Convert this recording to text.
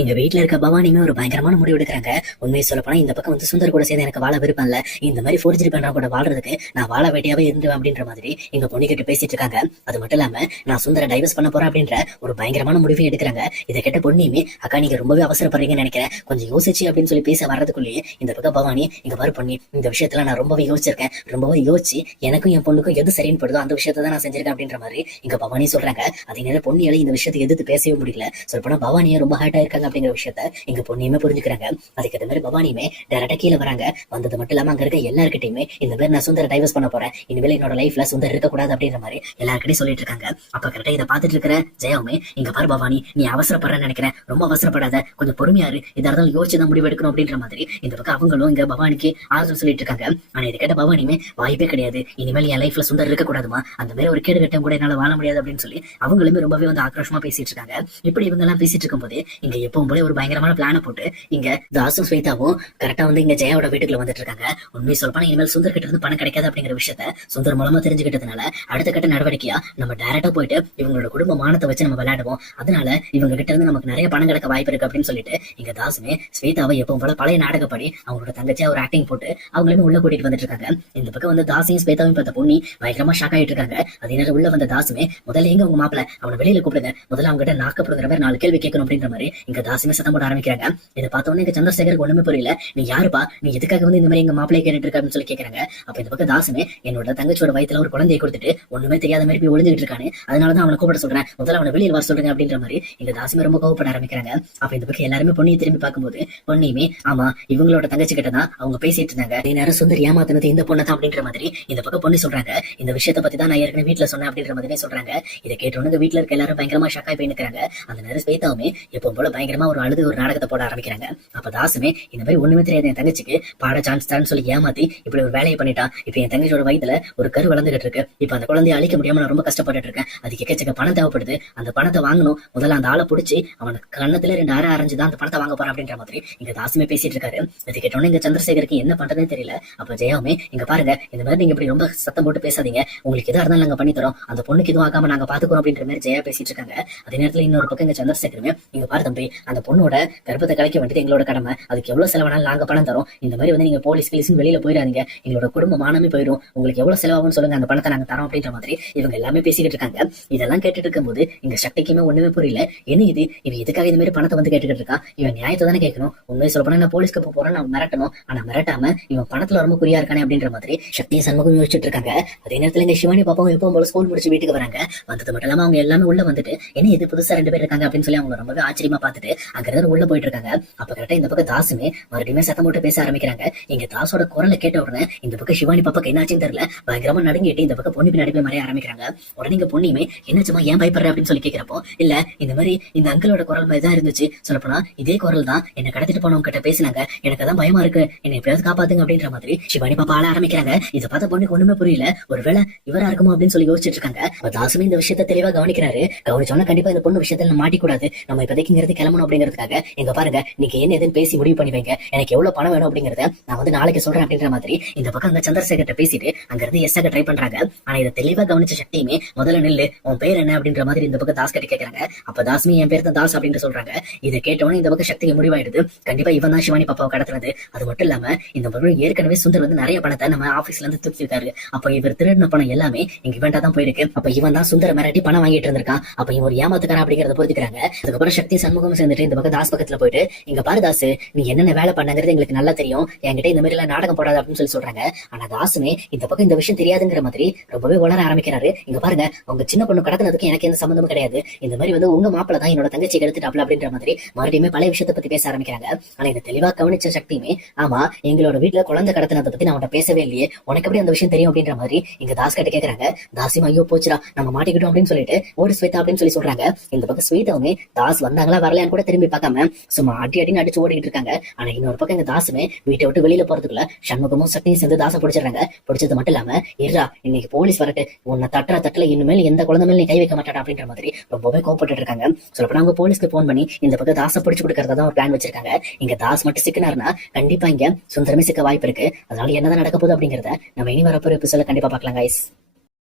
எங்க வீட்டுல இருக்க பவானியுமே ஒரு பயங்கரமான முடிவு எடுக்கிறாங்க. உண்மையை சொல்ல போனா இந்த பக்கம் வந்து சுந்தர் கூட சேர்ந்து எனக்கு வாழ விருப்பம் இல்ல, இந்த மாதிரி ஃபோர்ஜரி பண்றா கூட வாழ்றதுக்கு நான் வாழ வேட்டியாவே இருந்துவேன் அப்படின்ற மாதிரி எங்க பொண்ணு கிட்ட பேசிட்டு இருக்காங்க. அது மட்டும் இல்லாம நான் சுந்தர டைவர்ஸ் பண்ண போறேன் அப்படின்ற ஒரு பயங்கரமான முடிவையும் எடுக்கிறாங்க. இதை கேட்ட பொண்ணியுமே அக்கா நீங்க ரொம்பவே அவசரப்படுறீங்கன்னு நினைக்கிறேன், கொஞ்சம் யோசிச்சு அப்படின்னு சொல்லி பேச வர்றதுக்குள்ளேயே இந்த பக்கம் பவானி இங்க பாரு பொண்ணி, இந்த விஷயத்துல நான் ரொம்பவே யோசிச்சிருக்கேன், ரொம்பவே யோசிச்சு எனக்கும் என் பொண்ணுக்கும் எது சரின்னு படுதோ அந்த விஷயத்தை தான் நான் செஞ்சிருக்கேன் அப்படின்ற மாதிரி இங்க பவானி சொல்றாங்க. அதே நேரம் பொண்ணியால இந்த விஷயத்தை எதிர்த்து பேசவே முடியல. சொல்லப்போனா பவானியை ரொம்ப ஹர்ட் ஆயிருக்காங்க அப்படிங்கிற விஷயத்த எங்க பொண்ணியுமே புரிஞ்சுக்கிறாங்க. அதுக்கேற்ற மாதிரி பவானியுமே டேரக்டா கீழே வராங்க. வந்தது மட்டும் இல்லாம அங்க இருக்க எல்லாருக்கிட்டையுமே இந்த மாதிரி நான் சுந்தர டைவர்ஸ் பண்ண போறேன், இனிமேல் என்னோட லைஃப்ல சுந்தர் இருக்கக்கூடாது அப்படின்ற மாதிரி எல்லாருக்கிட்டையும் சொல்லிட்டு இருக்காங்க. அப்ப கரெக்டா இதை பாத்துட்டு இருக்கிற ஜெயாவுமே இங்க பாரு பவானி, நீ அவசரப்படுறேன்னு நினைக்கிறேன், ரொம்ப அவசரப்படாத, கொஞ்சம் பொறுமையாரு, இதா இருந்தாலும் யோசிச்சுதான் முடிவு எடுக்கணும் அப்படின்ற மாதிரி இந்த பக்கம் அவங்களும் இங்க பவானிக்கு ஆறுதல் சொல்லிட்டு இருக்காங்க. ஆனா இதை கேட்ட பவானியுமே வாய்ப்பே கிடையாது, இனிமேல் என் லைஃப்ல சுந்தர் இருக்கக்கூடாதுமா, அந்த மாதிரி ஒரு கேடு கட்டம் கூட என்னால வாழ முடியாது அப்படின்னு சொல்லி அவங்களுமே ரொம்பவே வந்து ஆக்ரோஷமா பேசிட்டு இருக்காங்க. இப்படி இவங்க எல்லாம் பேசிட்டு இருக்கும் போது இங்க எப்பவும் போல ஒரு பயங்கரமான பிளான போட்டு இங்க தாசும் ஸ்வேதாவும் கரெக்டா வந்து இங்க ஜெயாவோட வீட்டுக்குள்ள வந்துட்டு இருக்காங்க. உண்மையை சொல்லப்போனா இனிமேல் சுந்தர் கிட்ட இருந்து பணம் கிடைக்காது அப்படிங்கிற விஷயத்த சுந்தர் மூலமா தெரிஞ்சுக்கிட்டதுனால அடுத்த கட்ட நடவடிக்கையா நம்ம டைரக்டா போயிட்டு இவங்களோட குடும்ப மானத்தை வச்சு நம்ம விளையாடுவோம், அதனால இவங்க கிட்ட இருந்து நமக்கு நிறைய பணம் கிடைக்க வாய்ப்பு இருக்கு அப்படின்னு சொல்லிட்டு இங்க தாசுமே ஸ்வேதாவை எப்பவும் போல பழைய நாடகப்படி அவங்களோட தங்கச்சியா ஒரு ஆக்டிங் போட்டு அவங்களுமே உள்ள கூட்டிட்டு வந்துட்டு இருக்காங்க. இந்த பக்கம் வந்து தாசையும் ஸ்வேதாவையும் பார்த்த பொண்ணி பயங்கரமா ஷாக் ஆயிட்டு இருக்காங்க. அதே நேரம் உள்ள வந்த தாசுமே முதல்ல எங்க உங்க மாப்பிள்ள அவனை வெளியில கூப்பிடுங்க, முதல்ல அவங்க கிட்ட நாக்கப்படுற மாதிரி 4 கேள்வி கேட்கணும் அப்படின்ற மாதிரி இங்க தாசுமே சத்தம் போட ஆரம்பிக்கிறாங்க. இதை பார்த்தோன்னே இங்க சந்திரசேகருக்கு ஒண்ணுமே புரியல, நீ யாருப்பா, நீ எதுக்காக வந்து இந்த மாதிரி எங்க மாப்பிளைய கேட்டுட்டு இருக்க அப்படின்னு சொல்லி கேட்கறாங்க. அப்ப இந்த பக்கம் தாசுமே என்னோட தங்கச்சியோட வயித்துல ஒரு குழந்தையை கொடுத்துட்டு ஒண்ணுமே தெரியாத மாதிரி போய் ஒளிஞ்சுட்டு இருக்கானு, அதனாலதான் அவனை கூப்பிட சொல்றேன், முதல்ல அவனை வெளியில் வர சொல்றேன் அப்படின்ற மாதிரி இங்க தாசுமே ரொம்ப கோவப்பட ஆரம்பிக்கிறாங்க. அப்ப இந்த பக்கம் எல்லாருமே பொண்ணியை திரும்பி பார்க்கும்போது பொண்ணியுமே ஆமா இவங்களோட தங்கச்சி கிட்ட தான் அவங்க பேசிட்டு இருந்தாங்க, அதே நேரம் சுந்தர் ஏமாத்தினது இந்த பொண்ணு தான் அப்படின்ற மாதிரி இந்த பக்கம் பொண்ணு சொல்றாங்க. இந்த விஷயத்தை பத்தி தான் நான் ஏற்கனவே வீட்டுல சொன்னேன் அப்படின்ற மாதிரி சொல்றாங்க. இதை கேட்டோன்னு வீட்டுல இருக்க எல்லாரும் பயங்கரமா ஷாக்காய் போய் நிக்கிறாங்க. அந்த நேரம் ஸ்வேதாவுமே எப்பவும் போல பயங்கரமா ஒரு அழுது ஒரு நாடகத்தை போட ஆரம்பிக்கிறாங்க. அப்ப தாசுமே இந்த மாதிரி ஒண்ணுமே தெரியாது என் தங்கச்சிக்கு பாட சான்ஸ் தான் சொல்லி ஏமாத்தி இப்படி ஒரு வேலையை பண்ணிட்டான். இப்ப என் தங்கச்சியோட வயித்துல ஒரு கரு வளர்ந்துகிட்டு இருக்கு, இப்ப அந்த குழந்தைய அழிக்க முடியாம நான் ரொம்ப கஷ்டப்பட்டு இருக்கேன், அதுக்கு எக்கச்சக்க பணம் தேவைப்படுது, அந்த பணத்தை வாங்கணும், முதல்ல அந்த ஆளை பிடிச்சி அவன் கண்ணத்துல 2 அரை அரைஞ்சுதான் அந்த பணத்தை வாங்க போறான் அப்படின்ற மாதிரி இங்க தாசுமே பேசிட்டு இருக்காரு. அது கேட்டோன்னு இங்க சந்திரசேகருக்கு என்ன பண்றதுன்னு தெரியல. அப்ப ஜெயாவுமே இங்க பாருங்க, இந்த மாதிரி நீங்க இப்படி ரொம்ப சத்தம் போட்டு பேசாதீங்க, உங்களுக்கு எதா இருந்தாலும் நாங்க பண்ணி தரோம், அந்த பொண்ணுக்கு எதுவும் ஆகாம நாங்க பாத்துக்கிறோம் அப்படின்ற மாதிரி ஜெயா பேசிட்டு இருக்காங்க. அதே நேரத்துல இன்னொரு பக்கம் இங்க சந்திரசேகருமே இங்க பாரு தம்பி, அந்த பொண்ணோட கர்ப்பத்தை கலைக்க வேண்டியது எங்களோட கடமை, அதுக்கு எவ்வளவு செலவானாலும் நாங்க பணம் தரோம், இந்த மாதிரி வந்து நீங்க போலீஸ் வெளியில போயிடாதீங்க, எங்களோட குடும்ப மானமே போயிடும், உங்களுக்கு எவ்வளவு செலவாகும்னு சொல்லுங்க, அந்த பணத்தை நாங்க தரோம் அப்படின்ற மாதிரி இவங்க எல்லாமே பேசிக்கிட்டு இருக்காங்க. இதெல்லாம் கேட்டுட்டு இருக்கும்போது இங்க சக்திக்குமே ஒண்ணுமே புரியல, என்ன இது இவன் எதுக்காக இந்த மாதிரி பணத்தை வந்து கேட்டுக்கிட்டு இருக்கான், இவன் நியாயத்தை தானே கேட்கணும், உண்மையை சொல்ல போனா நான் போலீஸ்க்கு போறேன் நான் மிரட்டணும், ஆனா மிரட்டாம இவன் பணத்துல ரொம்ப குறியா இருக்கானே அப்படின்ற மாதிரி சக்தியை சண்முகம் யோசிச்சுட்டு இருக்காங்க. அதே நேரத்துல இங்க சிவானி பாப்பாவும் எப்பவும் போல ஸ்கூல் முடிச்சு வீட்டுக்கு வராங்க. வந்தது மட்டும் இல்லாம அவங்க எல்லாமே உள்ள வந்துட்டு என்ன இது புதுசா 2 பேர் இருக்காங்க அப்படின்னு சொல்லி அவங்க ரொம்பவே ஆச்சரியமா பார்த்துட்டு அங்க இருந்து உள்ள போயிட்டு இருக்காங்க. அப்ப கரெக்டா இந்த பக்கம் தாசுமே மறுபடியும் சத்தம் போட்டு பேச ஆரம்பிக்கிறாங்க. இங்க தாசோட குரலை கேட்ட உடனே இந்த பக்கம் சிவானி பாப்பாக்கு என்னாச்சுன்னு தெரியல, பயங்கரமா நடுங்கிட்டு இந்த பக்கம் பொண்ணு பின்னாடி போய் மறைய ஆரம்பிக்கிறாங்க. உடனே இங்க பொண்ணுமே என்னாச்சுமா ஏன் பயப்படுற அப்படின்னு சொல்லி கேட்கிறப்போ இல்ல இந்த மாதிரி இந்த அங்கிளோட குரல் மாதிரி தான் இருந்துச்சு, சொல்லப்போனா இதே குரல் தான் என்ன கடத்திட்டு போனவங்க கிட்ட பேசினாங்க, எனக்கு அதான் பயமா இருக்கு, என்ன எப்படியாவது காப்பாத்துங்க அப்படின்ற மாதிரி சிவானி பாப்பா ஆள ஆரம்பிக்கிறாங்க. இதை பார்த்த பொண்ணுக்கு ஒண்ணுமே புரியல, ஒருவேளை இவரா இருக்குமோ அப்படின்னு சொல்லி யோசிச்சுட்டு இருக்காங்க. தாசுமே இந்த விஷயத்த தெளிவா கவனிக்கிறாரு. கவனிச்சோன்னா கண்டிப்பா இந்த பொண்ணு விஷயத்துல மாட்டிக்கூடாது, நம்ம இப்போதைக்குங்கிறது கிளம்பணும் அப்படிங்கிறதுக்காக எங்க பாருங்க நீங்க என்ன எதுன்னு பேசி முடிவு பண்ணி வைங்க, எனக்கு எவ்வளவு பணம் வேணும் அப்படிங்கறத நான் வந்து நாளைக்கு சொல்றேன் அப்படின்ற மாதிரி இந்த பக்கம் அந்த சந்திரசேகர்ட்ட பேசிட்டு அங்க இருந்து எஸ்ஸாக ட்ரை பண்றாங்க. ஆனா இதை தெளிவா கவனிச்ச சக்தியுமே முதல்ல நில்லு, உன் பேர் என்ன அப்படின்ற மாதிரி இந்த பக்கம் தாஸ் கிட்ட கேட்கறாங்க. அப்ப தாஸ்மி என் பேர் தான் தாஸ் அப்படின்னு சொல்றாங்க. இதை கேட்டோன்னு இந்த பக்கம் சக்திக்கு முடிவாயிடுது, கண்டிப்பா இவன் தான் சிவானி பாப்பாவை கடத்துறது. அது மட்டும் இல்லாம இந்த பக்கம் ஏற்கனவே சுந்தர் வந்து நிறைய பணத்தை நம்ம ஆபீஸ்ல இருந்து தூக்கிருக்காரு, அப்ப இவர் திருடின பணம் எல்லாமே இங்க இவன்டா தான் போயிருக்கு, அப்ப இவன் தான் சுந்தர மிரட்டி பணம் வாங்கிட்டு இருந்திருக்கான், அப்ப இவன் ஒரு ஏமாத்துக்காரன் அப்படிங்கறத புரிஞ்சுக்கிறாங்க. அதுக்கப்புறம் சக்தி சண்முகம் சேர்ந்துட்டு இந்த பக்கம் தாஸ் பக்கத்துல போயிட்டு இங்க பாரு தாஸ், நீ என்னென்ன வேலை பண்ணங்கிறது எங்களுக்கு நல்லா தெரியும், என்கிட்ட இந்த மாதிரி எல்லாம் நாடகம் போடாது அப்படின்னு சொல்லி சொல்றாங்க. ஆனா தாசுமே இந்த பக்கம் இந்த விஷயம் தெரியாதுங்கிற மாதிரி ரொம்பவே வளர ஆரம்பிக்கிறாரு. இங்க பாருங்க உங்க சின்ன பொண்ணு கடத்தினதுக்கு எனக்கு எந்த சம்பந்தமும் கிடையாது, இந்த மாதிரி வந்து உங்க மாப்பிள்ள தான் என்னோட தங்கச்சி எடுத்துட்டாப்ல அப்படின்ற மாதிரி மறுபடியுமே பழைய விஷயத்தை பத்தி பேச ஆரம்பிக்கிறாங்க. ஆனா இதை தெளிவா கவனிச்ச சக்தியுமே ஆமா எங்களோட வீட்டுல குழந்தை கடத்தினதை பத்தி நான் உன்கிட்ட பேசவே இல்லையே, உனக்கு எப்படி அந்த விஷயம் தெரியும் அப்படின்ற மாதிரி இங்க தாஸ் கிட்ட கேட்கறாங்க. தாசிமா ஐயோ போச்சுரா நம்ம மாட்டிக்கிட்டோம் அப்படின்னு சொல்லிட்டு ஓடி ஸ்வேதா அப்படின்னு சொல்லி சொல்றாங்க. இந்த பக்கம் ஸ்வேதாவுமே தாஸ் வந்தாங்களா வரலையான்னு கூட திரும்பி பார்க்காம சும்மா அடின்னு அடிச்சு ஓடிக்கிட்டு இருக்காங்க. ஆனா இன்னொரு பக்கம் இந்த தாசுமே வீட்டை விட்டு வெளியில போறதுக்குள்ள சண்முகமும் சக்தியும் சேர்ந்து தாசை பிடிச்சிடறாங்க. பிடிச்சது மட்டும் இல்லாம இருடா இன்னைக்கு போலீஸ் வரட்டு, உன்னை தட்டுல இனிமேல் எந்த குழந்தை மேல நீ கை வைக்க மாட்டாடா அப்படின்ற மாதிரி ரொம்பவே கோவப்பட்டு இருக்காங்க. சொல்லப்போனா அவங்க போலீஸ்க்கு போன் பண்ணி இந்த பக்கம் தாசை பிடிச்சு கொடுக்கறதா தான் ஒரு பிளான் வச்சிருக்காங்க. இங்க தாஸ் மட்டும் சிக்கினாருன்னா கண்டிப்பா இங்க சுந்தரமே சிக்க வாய்ப்பு இருக்கு. அதனால என்னதான் நடக்க போகுது அப்படிங்கறத நம்ம இனி வரப்போற எபிசோட்ல கண்டிப்பா பார்க்கலாம் கைஸ்.